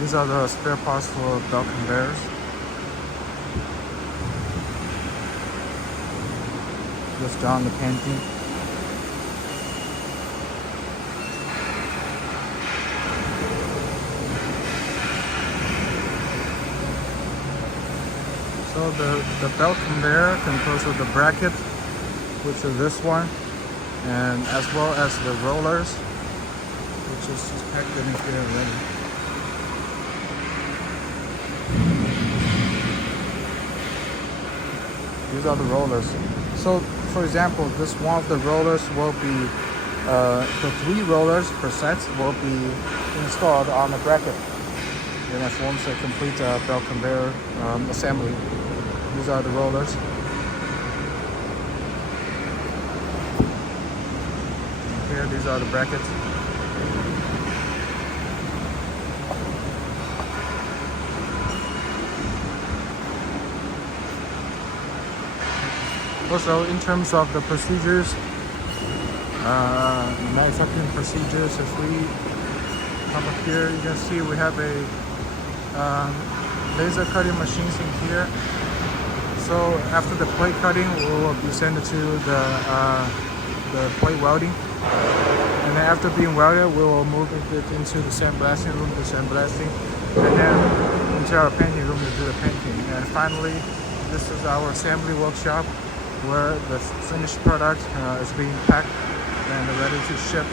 These are the spare parts for belt conveyors. Just done the painting. So the belt conveyor composed of the bracket, which is this one, and as well as the rollers, which is just packed in here already. These are the rollers. So for example, this one of the rollers will be, the 3 rollers per set will be installed on the bracket, and that forms a complete belt conveyor assembly. These are the rollers. Here, these are the brackets. Also, in terms of the procedures, manufacturing procedures, if we come up here, you can see we have a laser cutting machines in here. So after the plate cutting, we will be sent to the plate welding, and then after being welded, we will move it into the sandblasting room to sandblasting, and then into our painting room to do the painting. And finally, this is our assembly workshop, where the finished product is being packed and ready to ship.